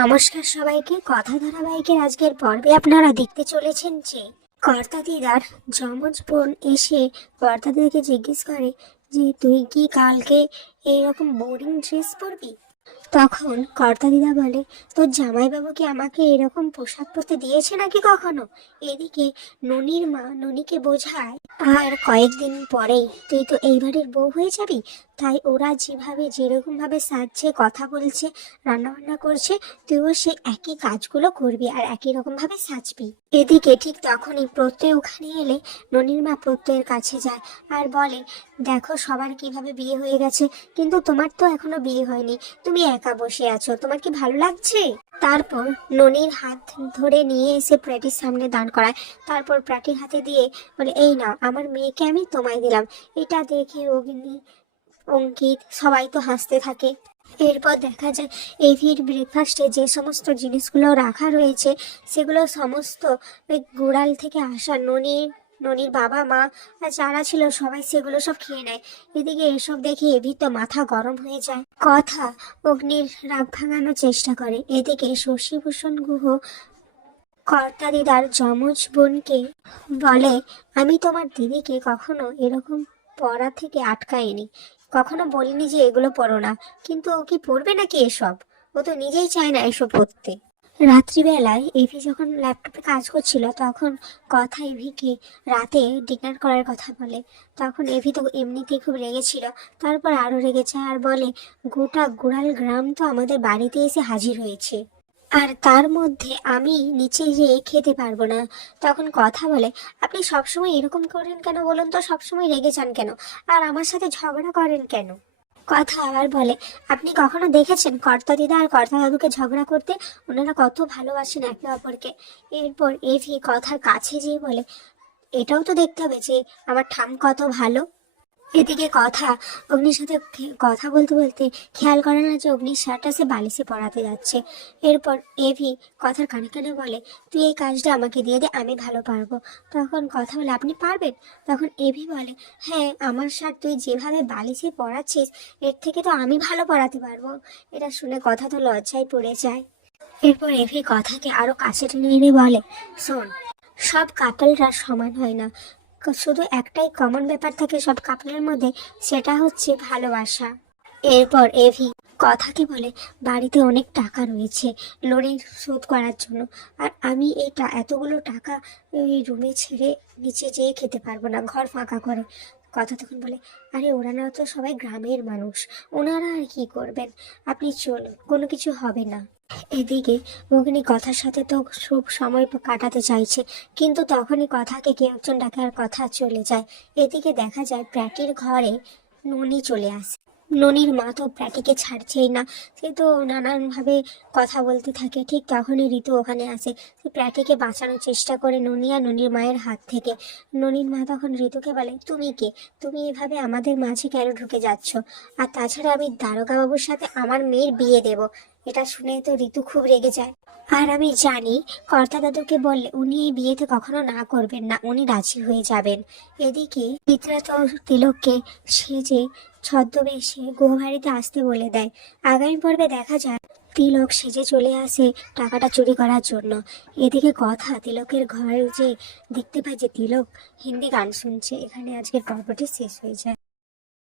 নমস্কার সবাইকে। কথা ধারাবাহিকের আজকের পর্বে আপনারা দেখতে চলেছেন যে কর্তা দিদার যমজ বোন এসে কর্তা দিদাকে জিজ্ঞেস করে যে, তুই কি কালকে এইরকম বোরিং ড্রেস পরবি? তখন কর্তা দিদা বলে, তোর জামাইবাবু কি আমাকে এরকম পোশাক পরতে দিয়েছে নাকি কখনো? এদিকে ননির মা ননিকে বোঝায়, আর কয়েকদিন পরেই তুই তো এই বাড়ির বউ হয়ে যাবি তাই ওরা যেভাবে যেরকম ভাবে সাজছে, কথা বলছে, রান্নাবান্না করছে, তুইও সে একই কাজগুলো করবি আর একই রকম ভাবে সাজবি। এদিকে ঠিক তখনই প্রত্যয় ওখানে এলে ননির মা প্রত্যয়ের কাছে যায় আর বলে, দেখো সবার কীভাবে বিয়ে হয়ে গেছে, কিন্তু তোমার তো এখনও বিয়ে হয়নি। তুমি একা বসে আছো, তোমার কি ভালো লাগছে? তারপর ননির হাত ধরে নিয়ে এসে প্র্যাটির সামনে দান করায়। তারপর প্র্যাটির হাতে দিয়ে বলে, এই না আমার মেয়েকে আমি তোমায় দিলাম। এটা দেখে অগ্নি অঙ্কিত সবাই তো হাসতে থাকে। এরপর দেখা যায়, এভির ব্রেকফাস্টে যে সমস্ত জিনিসগুলো রাখা রয়েছে, সেগুলো সমস্ত গোড়াল থেকে আসা ননির ননির বাবা, মা যারা ছিল সবাই সেগুলো সব খেয়ে নেয়। এদিকে এসব দেখে এভির তো মাথা গরম হয়ে যায়। কথা, অগ্নির রাগ ভাঙানোর চেষ্টা করে। এদিকে শশীভূষণ গুহ, কর্তা দিদার যমজ বোনকে বলে, আমি তোমার দিদিকে কখনো এরকম পড়া থেকে আটকাইনি। কখনো বলিনি যে এগুলো পড়ো না, কিন্তু ও কি পড়বে নাকি এসব? ও তো নিজেই চায় না এসব পড়তে। রাত্রিবেলায় এভি যখন ল্যাপটপে কাজ করছিল, তখন কথা এভিকে রাতে ডিনার করার কথা বলে। তখন এভি তো এমনিতেই খুব রেগেছিল, তারপর আরও রেগেছে আর বলে, গোটা গোড়াল গ্রাম তো আমাদের বাড়িতে এসে হাজির হয়েছে। আর তার মধ্যে আমি নিচে যেয়ে খেতে পারব না। তখন কথা বলে, আপনি সবসময় এরকম করেন কেন বলুন তো? সবসময় রেগে যান কেন? আর আমার সাথে ঝগড়া করেন কেন? কথা আবার বলে, আপনি কখনো দেখেছেন কর্তা দিদা আর কর্তা দাদুকে ঝগড়া করতে? ওনারা কত ভালোবাসেন একে অপরকে। এরপর এভি কথার কাছে যেয়ে বলে, এটাও তো দেখতে হবে যে আমার ঠাম কত ভালো। এদিকে কথা, অগ্নির সাথে কথা বলতে বলতে খেয়াল করে না যে অগ্নির শার্টটা সে বালিশে পড়াতে যাচ্ছে। এরপর এভি কথার কানে কানে বলে, তুই এই কাজটা আমাকে দিয়ে দে, আমি ভালো পারব। তখন কথা বলে, আপনি পারবেন? তখন এভি বলে হ্যাঁ আমার শার্ট তুই যেভাবে বালিশে পড়াচ্ছিস এর থেকে তো আমি ভালো পড়াতে পারব। এটা শুনে কথা তো লজ্জায় পড়ে যায়। এরপর এভি কথাকে আরও কাছে টেনে এনে বলে, শোন, সব কাপলরা সমান হয় না। শুধু একটাই কমন ব্যাপার থাকে সব কাপলের মধ্যে, সেটা হচ্ছে ভালোবাসা। এরপর এভি কথাকে বলে? বাড়িতে অনেক টাকা রয়েছে, লোনের শোধ করার জন্য। আর আমি এই এতগুলো টাকা এই রুমে ছেড়ে নিচে যেয়ে খেতে পারব না, ঘর ফাঁকা করে। কথা তখন বলে, আরে, ওরা তো সবাই গ্রামের মানুষ। ওনারা আর কি করবেন? আপনি চলুন, কোনো কিছু হবে না। এদিকে অগ্নি কথার সাথে তো খুব সময় কাটাতে চাইছে, কিন্তু তখনই কথাকে কেউ একজন ডাকার কথা চলে যায়। এদিকে দেখা যায় প্র্যাটির ঘরে ননি চলে আসে। ননির মা তো প্র্যাটিকে ছাড়ছেই না। সে তো নানানভাবে কথা বলতে থাকে। ঠিক তখনই ঋতু ওখানে আসে। সে প্র্যাটিকে বাঁচানোর চেষ্টা করে ননি আর ননির মায়ের হাত থেকে। ননির মা তখন ঋতুকে বলে, তুমি কে? তুমি এভাবে আমাদের মাঝে কেন ঢুকে যাচ্ছ? আর তাছাড়া আমি দারোগা বাবুর সাথে আমার মেয়ের বিয়ে দেব। এটা শুনে তো ঋতু খুব রেগে যায়। আর আমি জানি, কর্তা দাদুকে বললে উনি এই বিয়েতে কখনো না করবেন না, উনি রাজি হয়ে যাবেন। এদিকে চিত্রা তিলককে সেজে ছদ্মবেশে গুহবাড়িতে আসতে বলে দেয়। আগামী পর্বে দেখা যায় তিলক সেজে চলে আসে টাকাটা চুরি করার জন্য। এদিকে কথা, তিলকের ঘরে যে দেখতে পায় যে তিলক হিন্দি গান শুনছে। এখানে আজকের পর্বটি শেষ হয়ে যায়।